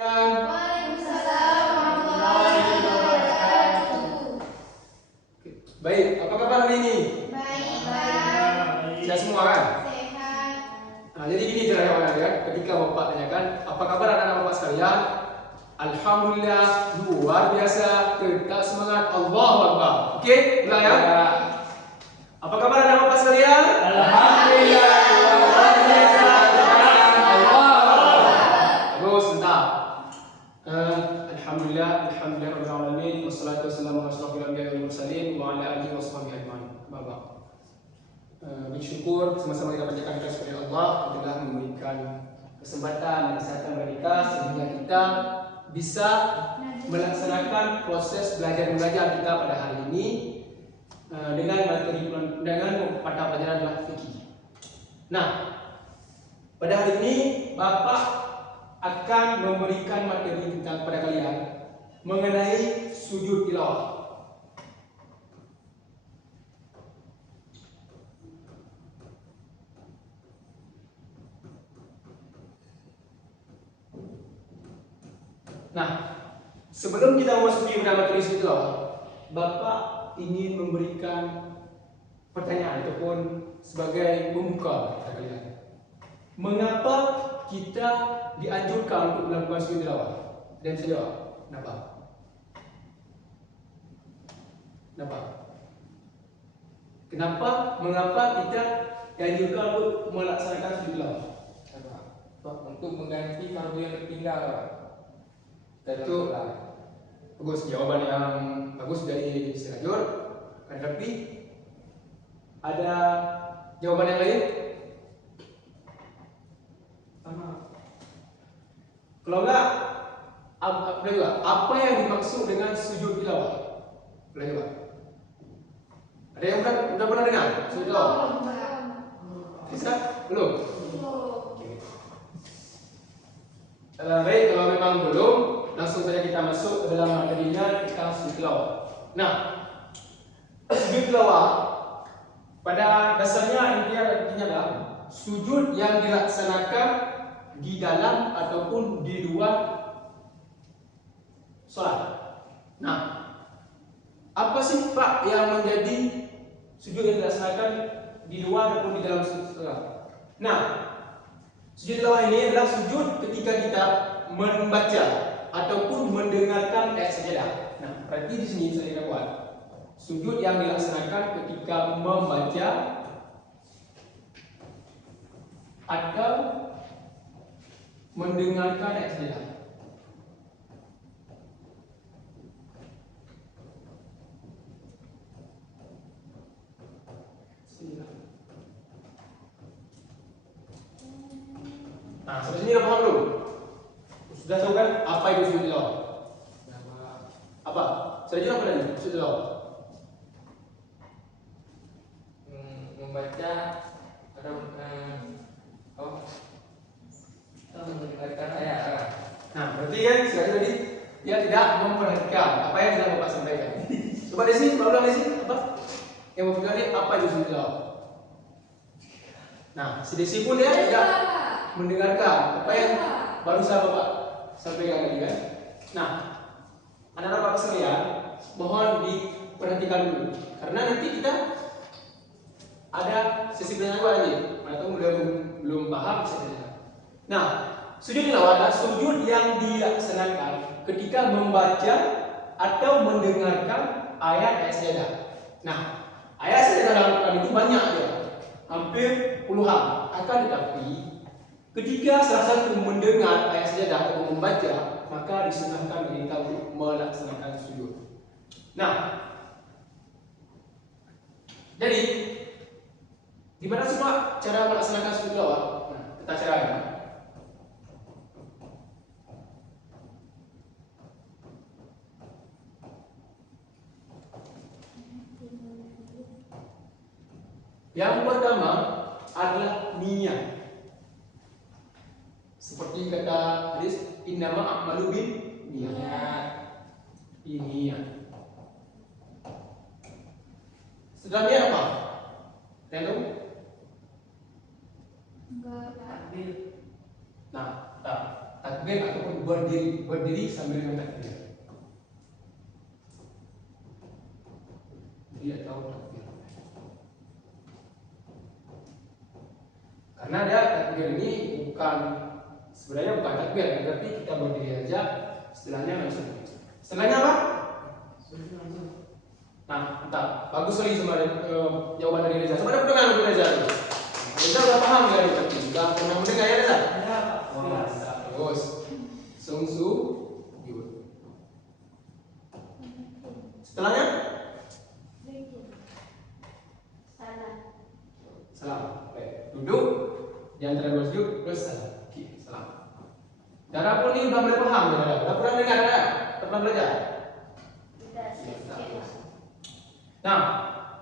Waalaikumsalam warahmatullahi wabarakatuh. Baik, apa kabar hari ini? Baik, Pak. Sehat semua kan? Sehat. Nah, jadi gini caranya ya, ketika Bapak tanyakan, apa kabar anak-anak Bapak sekalian? Alhamdulillah, luar biasa, tetap semangat, Allahu Akbar. Oke, mulai ya. Apa kabar anak Bapak sekalian? Alhamdulillah, luar biasa, Allahu Akbar. Bagus, sebentar. Alhamdulillah rabbil alamin wassalatu wassalamu ala asyrofil anbiya'i wal mursalin wa ala alihi washabihi ajmain. Bapak. Bersyukur sama-sama kita panjatkan kita kepada Allah yang telah memberikan kesempatan dan kesehatan bagi kita sehingga kita bisa melaksanakan proses belajar mengajar kita pada hari ini dengan pada pelajaran adalah fikih. Nah, pada hari ini Bapak akan memberikan materi tentang kepada kalian mengenai sujud tilawah. Nah, sebelum kita memasuki pada materi sujud tilawah, Bapak ingin memberikan pertanyaan ataupun sebagai pembuka kepada kalian. Mengapa kita dianjurkan untuk melakukan sujud tilawah? Dan saya jawab, kenapa? Mengapa kita dianjurkan untuk melaksanakan sujud tilawah? untuk mengganti fardu yang tertinggal, Pak. Itu bagus, jawaban yang bagus dari Sirajur. Tetapi ada jawaban yang lain? Kalau enggak, apa yang dimaksud dengan sujud tilawah? Boleh juga. Ada yang udah pernah dengar sujud tilawah? Bisa? Belum? Baik, kalau memang belum, langsung saja kita masuk ke dalam materinya tentang sujud tilawah. Nah, sujud tilawah pada dasarnya intinya adalah sujud yang dilaksanakan di dalam ataupun di luar sholat. Nah, apa sih Pak yang menjadi sujud yang dilaksanakan di luar ataupun di dalam sholat? Nah, sujud tilawah ini adalah sujud ketika kita membaca ataupun mendengarkan ayat sajadah. Nah, berarti di sini saya buat sujud yang dilaksanakan ketika membaca atau mendengarkan ayat sajadah. Nah, sampai sini udah paham belum? Sudah tahu kan apa itu sujud tilawah? Apa? Saya jawab tadi sujud tilawah. Membaca atau mendengarkan ayat. Nah, berarti kan sekali tadi dia tidak memperhatikan apa yang sudah Bapak sampaikan. Coba di sini, ulang di sini apa? Yang Bapak tadi apa itu sujud tilawah? Nah, si Desi pun dia tidak mendengarkan apa yang baru saya Bapak sampaikan tadi kan. Nah, anak-anak Bapak sekalian, mohon diperhatikan dulu karena nanti kita ada sesi penanya lagi. Atau belum paham bisa saja. Nah, sujud tilawah adalah sujud yang dilaksanakan ketika membaca atau mendengarkan ayat-ayat sajadah. Nah, ayat sajadah dalam Al-Quran itu banyak ya, hampir puluhan. Akan tetapi ketika salah satu mendengar ayat sajadah atau membaca, maka disunahkan bagi kita untuk melaksanakan sujud. Nah, jadi gimana sih Pak cara melaksanakan sujud tilawah? Nah, kita caranya. Yang pertama adalah niat. Seperti kata hadis, innama a'malu bin niat. Niat. Setelah niat apa? Tahu? Enggak. Nah, takbir ataupun berdiri sambil dengan takbir. Dia tahu takbir. Karena dia takbir ini sebenarnya bukan takbir, tapi kita berdiri aja, istilahnya langsung. Istilahnya apa? Nah, entah. Bagus sekali sama jawaban dari Reza. Coba dengar dulu Reza. Reza udah paham ya, tapi sudah pernah mendengar ya Reza? Ya, Wah, bagus. Sungsu yud. Setelahnya? Salam. Baik. Duduk di antara dua sujud terus salam. Oke, salam. Dan apa ini udah mulai paham ya? Udah pernah dengar ya? Pernah belajar? Nah,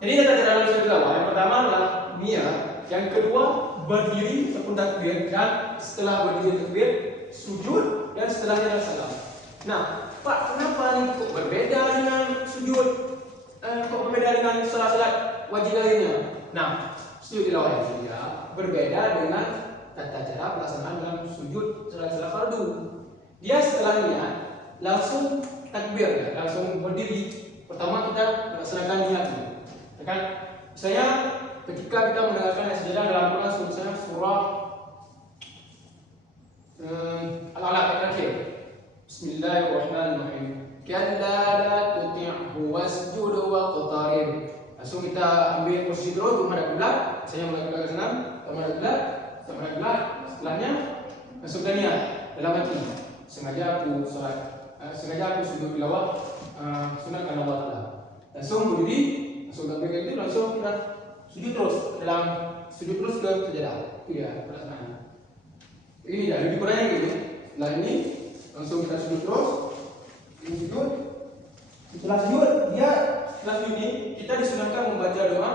jadi kata dalam sujud tilawah yang pertama adalah niat, yang kedua berdiri ataupun takbir, dan setelah berdiri takbir sujud, dan setelahnya adalah salam. Nah, Pak, kenapa ini kok berbeda dengan sujud? Kok berbeda dengan salat wajib lainnya? Nah, sujud tilawah yang juga berbeda dengan tata cara pelaksanaan dalam sujud salat fardu. Dia setelahnya langsung takbir, ya, langsung berdiri. Pertama kita melaksanakan niat, ya kan? Misalnya ketika kita mendengarkan ayat sajadah dalam Quran surah Al-Alaq ayat terakhir. Bismillahirrahmanirrahim. Kalla la tuti'hu wasjud waqtarib. Langsung kita ambil posisi terus menghadap kiblat. Saya menghadap kiblat ke sana, menghadap kiblat. Setelahnya langsung niat dalam hati. Sengaja aku sujud tilawah sunat karena Allah Ta'ala. Langsung berdiri, langsung takbir itu, langsung kita sujud terus ke sajadah. Itu ya pelaksanaan. Ini dah lebih kurangnya gitu. Setelah ini langsung kita sujud terus. Ini sujud. Setelah sujud ini kita disunahkan membaca doa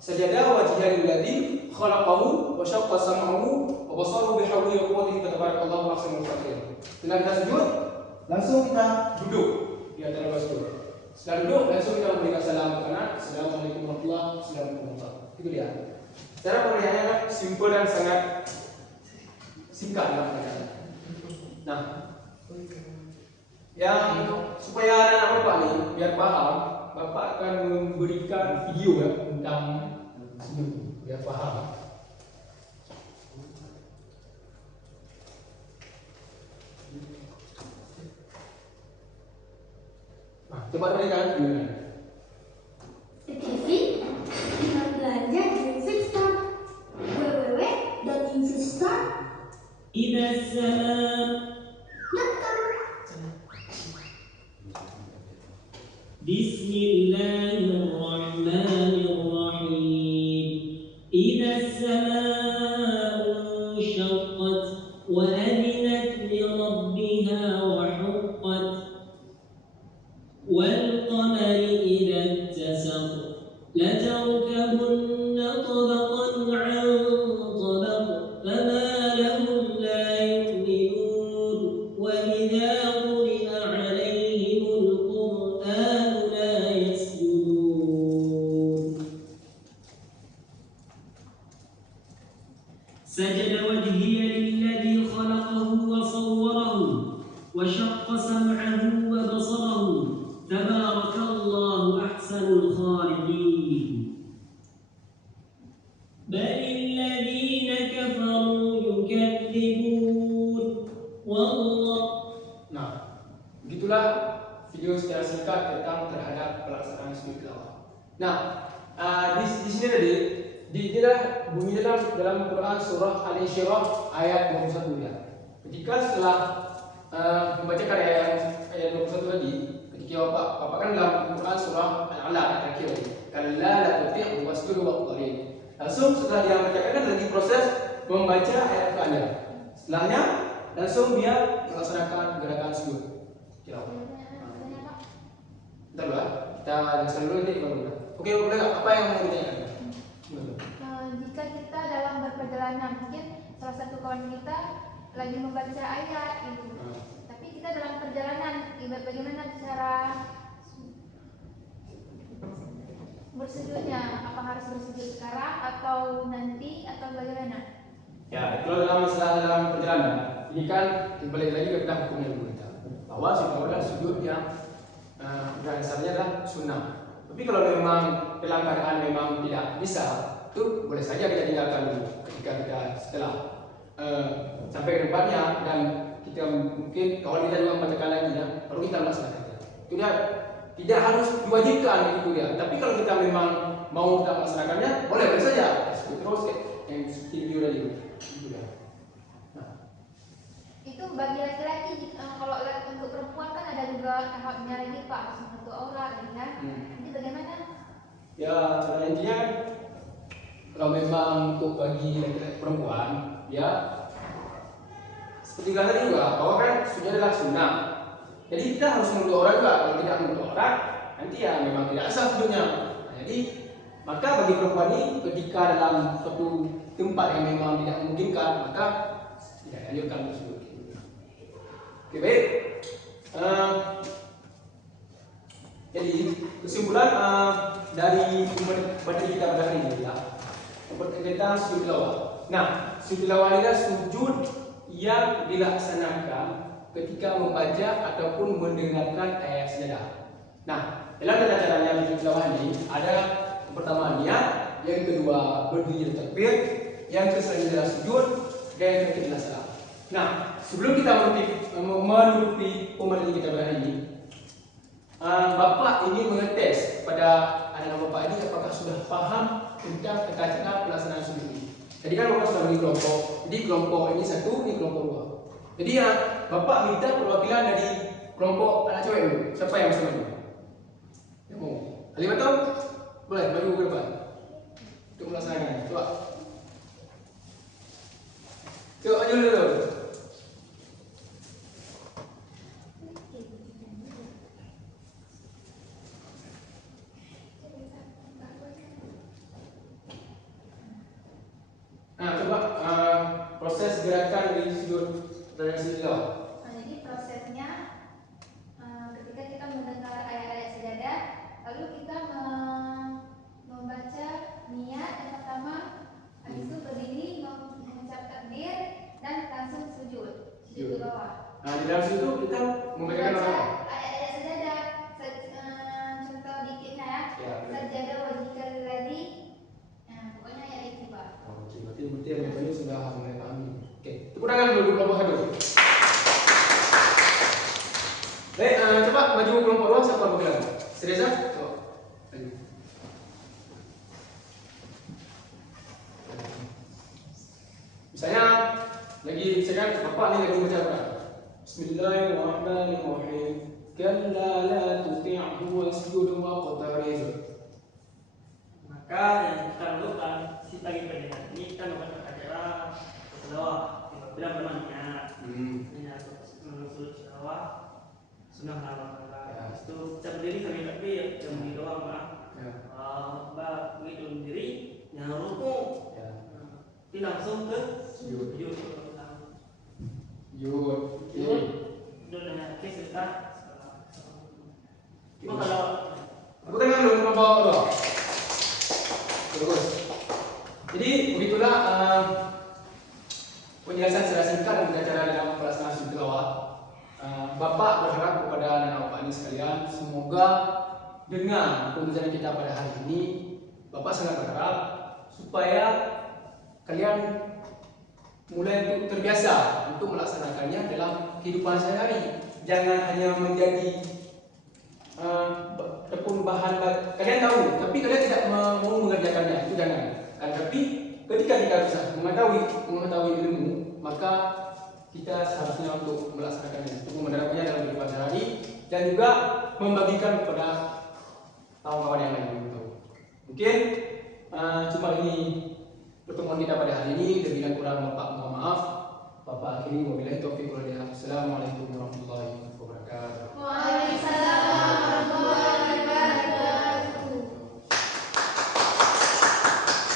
sajadah wajhiyal ladzi khalaqahu wa syaqqa sam'ahu wa basaruhu bihawli wa quwwatihi tabarakallahu ahsanul khaliqin. Setelah kita sujud, langsung kita duduk di antara dua sujud. Setelah duduk, langsung kita memberikan salam ke kanan. Assalamualaikum warahmatullahi wabarakatuh. Itu dia. Cara pemberiannya simpel dan sangat singkat lah. Nah, yang supaya anak-anak bapak nih biar paham, bapak akan memberikan video ya tentang sujud biar paham. Nah, coba berikan videonya. TV dengan belanja di Investor www.investor إذا السماء بسم الله الرحمن الرحيم إذا السماء انشقت وأذنت لربها وحقت والقمر إذا اتسق لتركبن طبقا عن طبق فما لهم لا يؤمنون وإذا قرئ عليهم القرآن لا يسجدون سجد وجهي للذي خلقه وصوره وشق سمعه وبصره تبارك الله أحسن الخالقين بل الذين كفروا يكذبون والله. Nah, begitulah video secara singkat tentang terhadap pelaksanaan sujud tilawah. Nah, di sini tadi dijelaskan bunyi dalam Quran surah Al-Insyirah ayat 21 ya. Ketika setelah membacakan ayat 21 tadi, ketika Bapak kan dalam Quran surah Al-Alaq ayat terakhir tadi. Kalla la tuti'hu wasjud waqtarib. Langsung setelah dia membacakan kan lagi proses membaca ayat Al-Quran. Setelahnya langsung dia melaksanakan gerakan sujud tilawah. Bentar dulu ya, kita jelaskan dulu nanti baru. Oke, boleh nggak? Apa yang mau ditanyakan? Jika kita dalam berperjalanan, mungkin salah satu kawan kita lagi membaca ayat gitu. Tapi kita dalam perjalanan, bagaimana cara bersujudnya? Apa harus bersujud sekarang atau nanti atau bagaimana? Ya, kalau dalam masalah dalam perjalanan, ini kan kembali lagi ke tentang hukumnya dulu kita. Bahwa adalah sujud yang dasarnya adalah sunnah. Tapi kalau memang dalam keadaan memang tidak bisa, itu boleh saja kita tinggalkan dulu ketika kita setelah sampai ke depannya dan kita mungkin kawan kita juga membacakan lagi ya, baru kita melaksanakannya. Itu dia tidak harus diwajibkan itu dia. Tapi kalau kita memang mau kita melaksanakannya, boleh saja. Terus yang video tadi itu dia. Itu bagi laki-laki, kalau untuk perempuan kan ada juga tahapnya lagi Pak, harus menutup aurat lagi kan. Jadi bagaimana? Ya, sebenarnya intinya kalau memang untuk bagi laki-laki perempuan, ya seperti kata juga bahwa kan sudah adalah sunnah. Jadi kita harus menutup aurat juga. Kalau tidak menutup aurat, nanti ya memang tidak sah sujudnya. Nah, jadi maka bagi perempuan ini ketika dalam suatu tempat yang memang tidak memungkinkan, maka tidak dianjurkan untuk sujud. Oke, baik. Jadi kesimpulan dari materi kita pada hari ini ya, tentang sujud tilawah. Nah, sujud tilawah ini adalah sujud yang dilaksanakan ketika membaca ataupun mendengarkan ayat sajadah. Nah, dalam tata caranya sujud tilawah ini ada yang pertama niat, yang kedua berdiri takbir, yang ketiga sujud, dan yang ketiga salam. Nah, sebelum kita menutupi pemateri kita pada hari ini, Bapak ingin mengetes pada anak-anak Bapak ini apakah sudah paham tentang tata cara pelaksanaan sujud ini. Jadi kan Bapak sudah bagi kelompok. Jadi kelompok ini satu, ini kelompok dua. Jadi ya Bapak minta perwakilan dari kelompok anak cewek dulu. Siapa yang bisa maju? Yang mau? Alimatum? Boleh maju ke depan untuk melaksanakan. Coba. Coba maju dulu. Nah, coba proses gerakan di sudut tradisi tilawah. Jadi prosesnya ketika kita mendengar ayat-ayat sajadah, lalu kita membaca niat yang pertama, habis itu berdiri mengucap takbir dan langsung sujud di bawah. Nah, di dalam situ kita membacakan apa? Ayat-ayat sajadah. Contoh dikitnya ya. Sajadah wajikal ladzi. Nah, pokoknya ayat itu Pak. Oke, berarti yang ini sudah mulai paham. Oke, tepuk tangan dulu kelompok satu. Baik, coba maju kelompok dua, siapa bergerak? Seriza? Coba. Maju. Misalnya lagi misalkan Bapak nih lagi baca Quran. Bismillahirrahmanirrahim. Kalla la tuti'hu wasjud waqtarib. Maka yang kita lakukan kita lagi pendengar ini kita melakukan acara tilawah bila bermakna niat menusul tilawah sunnah Allah. Itu kita berdiri sambil takbir yang berdiri doang Pak. Begitu berdiri yang ruku itu langsung ke sujud. Sujud dengan kita. Cuma kalau aku tengah dulu kelompok dua. Bagus. Jadi begitulah penjelasan secara singkat dan tata cara dalam pelaksanaan sujud tilawah. Bapak berharap kepada anak Bapak ini sekalian, semoga dengan pembelajaran kita pada hari ini, Bapak sangat berharap supaya kalian mulai untuk terbiasa untuk melaksanakannya dalam kehidupan sehari-hari. Jangan hanya menjadi tepung bahan kalian tahu, tapi kalian tidak mau mengerjakannya, itu jangan. Tapi ketika kita bisa mengetahui ilmu, maka kita seharusnya untuk melaksanakannya, untuk menerapkannya dalam kehidupan sehari dan juga membagikan kepada kawan-kawan yang lain. Mungkin cuma ini pertemuan kita pada hari ini. Lebih dan kurang Bapak mohon maaf. Bapak akhiri wabillahi taufiq wal hidayah. Assalamualaikum warahmatullahi wabarakatuh.